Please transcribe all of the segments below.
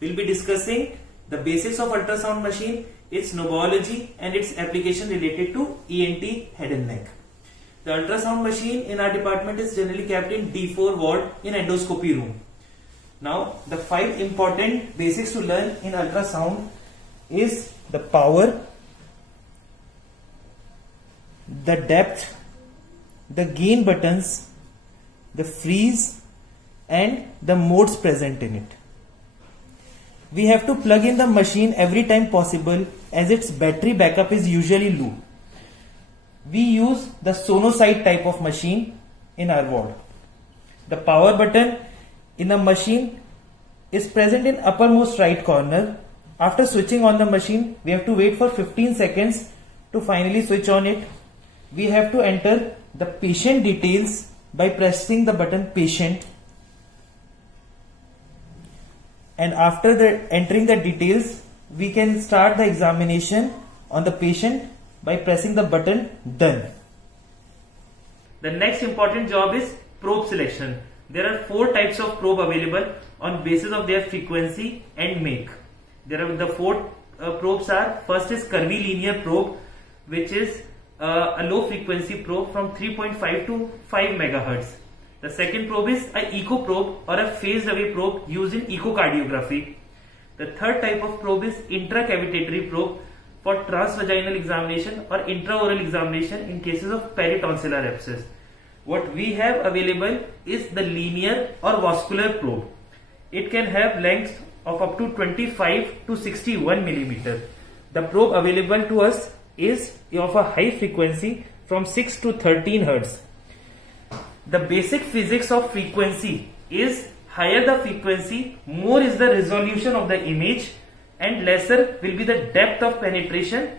we'll be discussing the basics of ultrasound machine, its knowledge and its application related to ENT head and neck. The ultrasound machine in our department is generally kept in D4 ward in endoscopy room. Now the 5 important basics to learn in ultrasound is the power, the depth, the gain buttons, the freeze and the modes present in it. We have to plug in the machine every time possible as its battery backup is usually low. We use the Sonosite type of machine in our ward. The power button in the machine is present in uppermost right corner. After switching on the machine, we have to wait for 15 seconds to finally switch on it. We have to enter the patient details by pressing the button patient. And after entering the details, we can start the examination on the patient by pressing the button done. The next important job is probe selection. There are 4 types of probe available on basis of their frequency and make. The 4 probes are: first is curvilinear probe, which is a low frequency probe from 3.5 to 5 megahertz. The second probe is a echo probe or a phased away probe used in echocardiography. The third type of probe is intracavitary probe for transvaginal examination or intraoral examination in cases of peritonsillar abscess. What we have available is the linear or vascular probe. It can have length of up to 25 to 61 millimeter. The probe available to us is of a high frequency from 6 to 13 hertz. The basic physics of frequency is higher the frequency, more is the resolution of the image and lesser will be the depth of penetration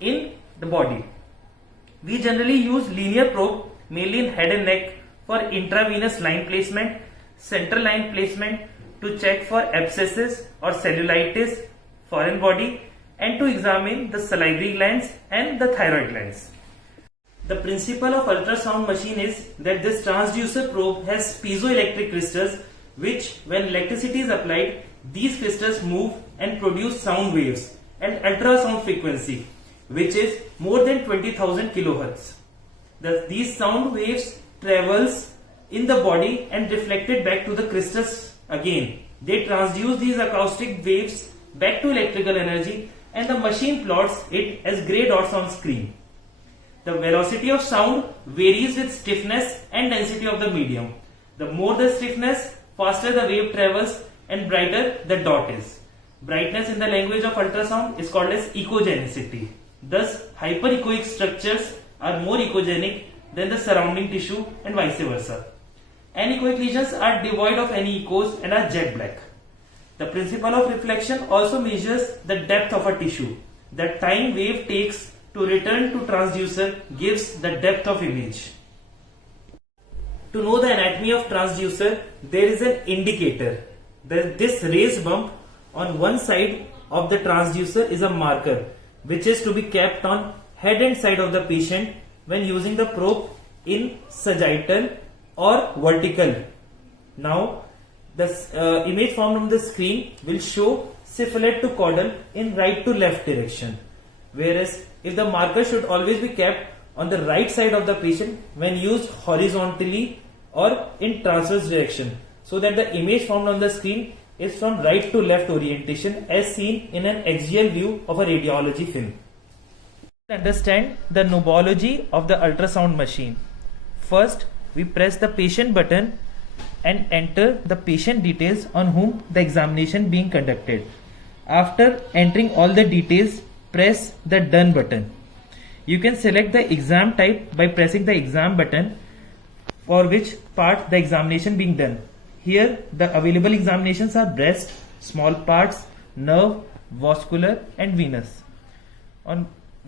in the body. We generally use linear probe mainly in head and neck for intravenous line placement, central line placement to check for abscesses or cellulitis, foreign body, and to examine the salivary glands and the thyroid glands. The principle of ultrasound machine is that this transducer probe has piezoelectric crystals which, when electricity is applied, these crystals move and produce sound waves at ultrasound frequency, which is more than 20,000 kilohertz. These sound waves travels in the body and reflected back to the crystals again. They transduce these acoustic waves back to electrical energy and the machine plots it as grey dots on screen. The velocity of sound varies with stiffness and density of the medium. The more the stiffness, faster the wave travels and brighter the dot is. Brightness in the language of ultrasound is called as echogenicity. Thus, hyperechoic structures are more echogenic than the surrounding tissue and vice versa. Anechoic lesions are devoid of any echoes and are jet black. The principle of reflection also measures the depth of a tissue. The time wave takes to return to transducer gives the depth of image. To know the anatomy of transducer, there is an indicator. This raised bump on one side of the transducer is a marker which is to be kept on head and side of the patient when using the probe in sagittal or vertical. Now the image formed on the screen will show cephalad to caudal in right to left direction, whereas if the marker should always be kept on the right side of the patient when used horizontally or in transverse direction, so that the image formed on the screen is from right to left orientation as seen in an axial view of a radiology film. Understand the knowledge of the ultrasound machine. First, we press the patient button and enter the patient details on whom the examination being conducted. After entering all the details, press the done button. You can select the exam type by pressing the exam button for which part the examination being done. Here the available examinations are breast, small parts, nerve, vascular and venous.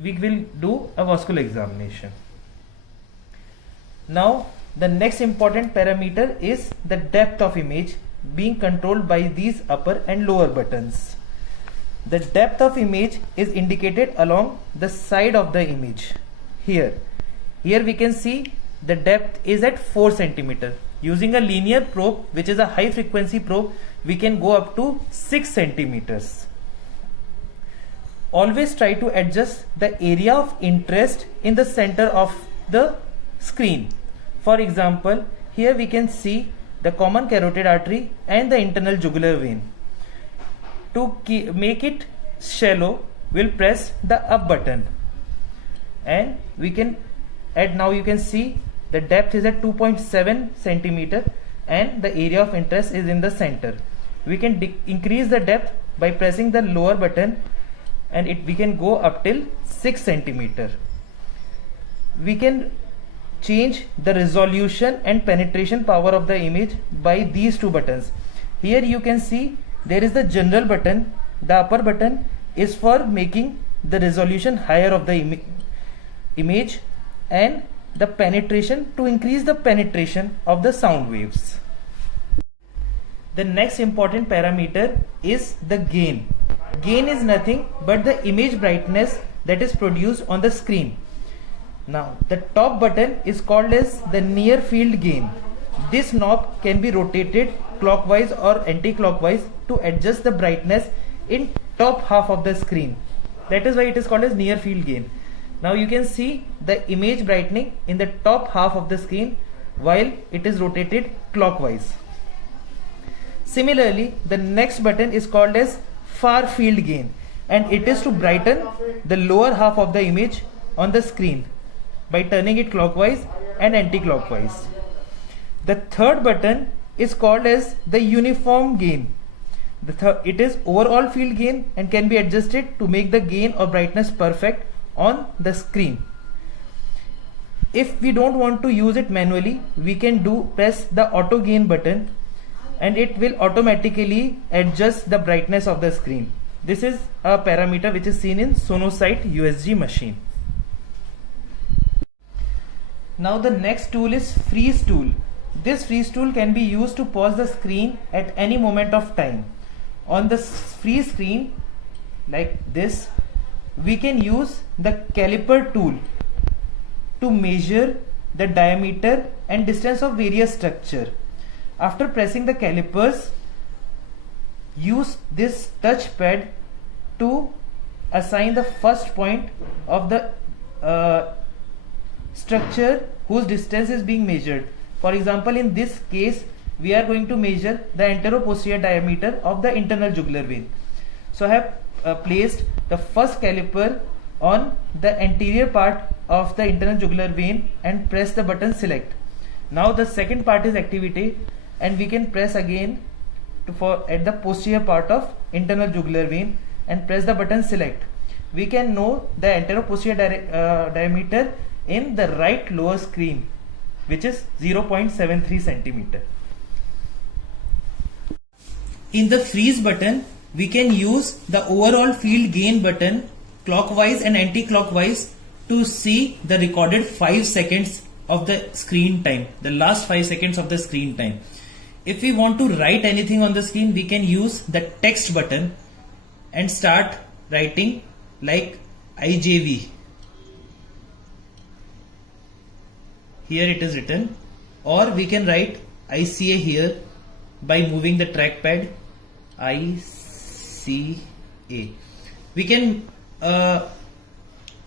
We will do a vascular examination. Now the next important parameter is the depth of image being controlled by these upper and lower buttons. The depth of image is indicated along the side of the image. Here we can see the depth is at 4 centimeter. Using a linear probe, which is a high frequency probe, we can go up to 6 centimeters. Always try to adjust the area of interest in the center of the screen. For example, here we can see the common carotid artery and the internal jugular vein. To make it shallow, we'll press the up button, and we can add. Now you can see the depth is at 2.7 centimeter and the area of interest is in the center. We can increase the depth by pressing the lower button, and we can go up till 6 centimeter. We can change the resolution and penetration power of the image by these two buttons. Here you can see there is the general button. The upper button is for making the resolution higher of the image, and the penetration to increase the penetration of the sound waves. The next important parameter is the gain. Gain is nothing but the image brightness that is produced on the screen. Now the top button is called as the near field gain. This knob can be rotated clockwise or anti-clockwise to adjust the brightness in top half of the screen. That is why it is called as near field gain. Now you can see the image brightening in the top half of the screen while it is rotated clockwise. Similarly, the next button is called as far field gain, and it is to brighten the lower half of the image on the screen by turning it clockwise and anti-clockwise. The third button is called as the uniform gain. It is overall field gain and can be adjusted to make the gain or brightness perfect on the screen. If we don't want to use it manually, we can press the auto gain button, and it will automatically adjust the brightness of the screen. This is a parameter which is seen in Sonosite USG machine. Now the next tool is freeze tool. This freeze tool can be used to pause the screen at any moment of time. On the freeze screen like this, we can use the caliper tool to measure the diameter and distance of various structure. After pressing the calipers, use this touchpad to assign the first point of the structure whose distance is being measured. For example, in this case, we are going to measure the anteroposterior diameter of the internal jugular vein. So I have placed the first caliper on the anterior part of the internal jugular vein and press the button select. Now the second part is activated, and we can press again at the posterior part of internal jugular vein and press the button select. We can know the anteroposterior diameter in the right lower screen, which is 0.73 centimeter. In the freeze button, we can use the overall field gain button clockwise and anti-clockwise to see the recorded 5 seconds of the screen time, the last 5 seconds of the screen time. If we want to write anything on the screen, we can use the text button and start writing like IJV. Here it is written, or we can write ICA here by moving the trackpad ICA. We can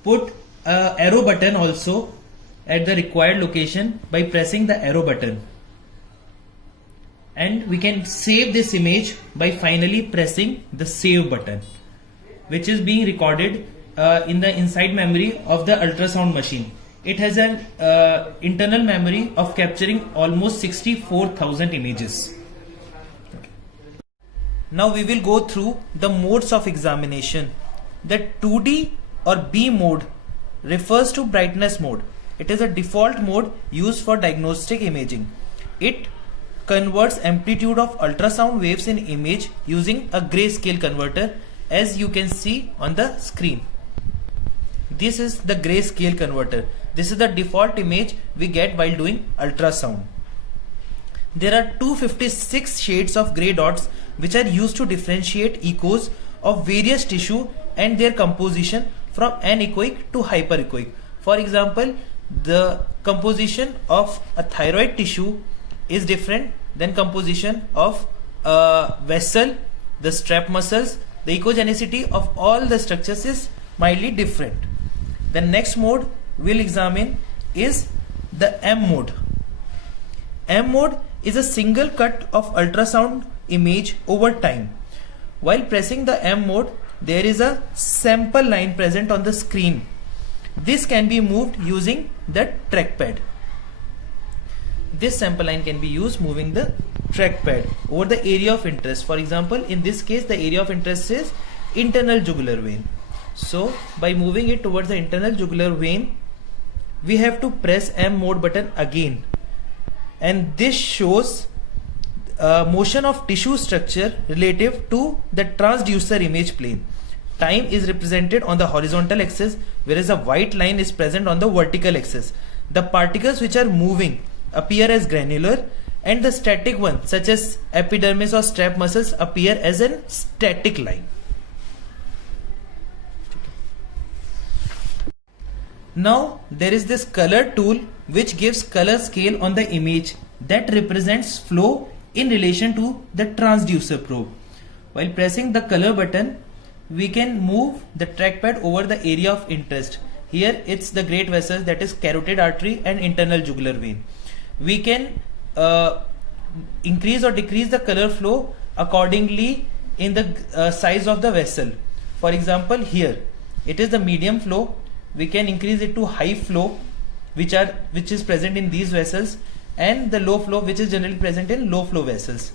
put a arrow button also at the required location by pressing the arrow button, and we can save this image by finally pressing the save button, which is being recorded in the inside memory of the ultrasound machine. It has an internal memory of capturing almost 64,000 images. Now we will go through the modes of examination. The 2D or B mode refers to brightness mode. It is a default mode used for diagnostic imaging. It converts amplitude of ultrasound waves in image using a grayscale converter, as you can see on the screen. This is the grayscale converter. This is the default image we get while doing ultrasound. There are 256 shades of gray dots which are used to differentiate echoes of various tissue and their composition from anechoic to hyperechoic. For example, the composition of a thyroid tissue is different, then composition of vessel, the strap muscles, the echogenicity of all the structures is mildly different. The next mode we'll examine is the M mode. M mode is a single cut of ultrasound image over time. While pressing the M mode, there is a sample line present on the screen. This can be moved using the trackpad. This sample line can be used moving the trackpad over the area of interest. For example, in this case, the area of interest is internal jugular vein. So, by moving it towards the internal jugular vein, we have to press M mode button again. And this shows motion of tissue structure relative to the transducer image plane. Time is represented on the horizontal axis, whereas a white line is present on the vertical axis. The particles which are moving appear as granular, and the static ones such as epidermis or strap muscles appear as a static line. Now there is this color tool which gives color scale on the image that represents flow in relation to the transducer probe. While pressing the color button, we can move the trackpad over the area of interest. Here it's the great vessels, that is carotid artery and internal jugular vein. We can increase or decrease the color flow accordingly in the size of the vessel. For example, here it is the medium flow. We can increase it to high flow, which is present in these vessels, and the low flow, which is generally present in low flow vessels.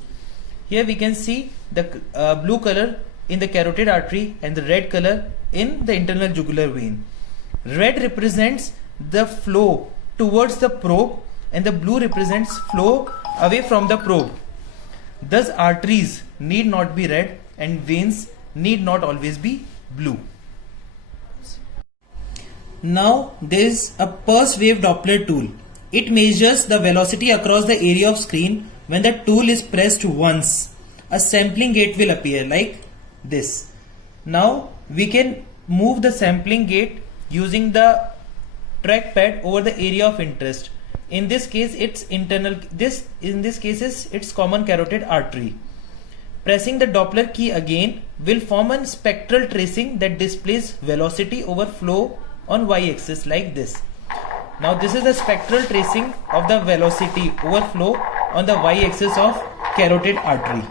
Here we can see the blue color in the carotid artery and the red color in the internal jugular vein. Red represents the flow towards the probe and the blue represents flow away from the probe. Thus arteries need not be red and veins need not always be blue. Now there is a pulse wave Doppler tool. It measures the velocity across the area of screen. When the tool is pressed once, a sampling gate will appear like this. Now we can move the sampling gate using the trackpad over the area of interest. In this case it's internal, in this case is its common carotid artery. Pressing the Doppler key again will form a spectral tracing that displays velocity over flow on y-axis like this. Now this is the spectral tracing of the velocity over flow on the y-axis of carotid artery.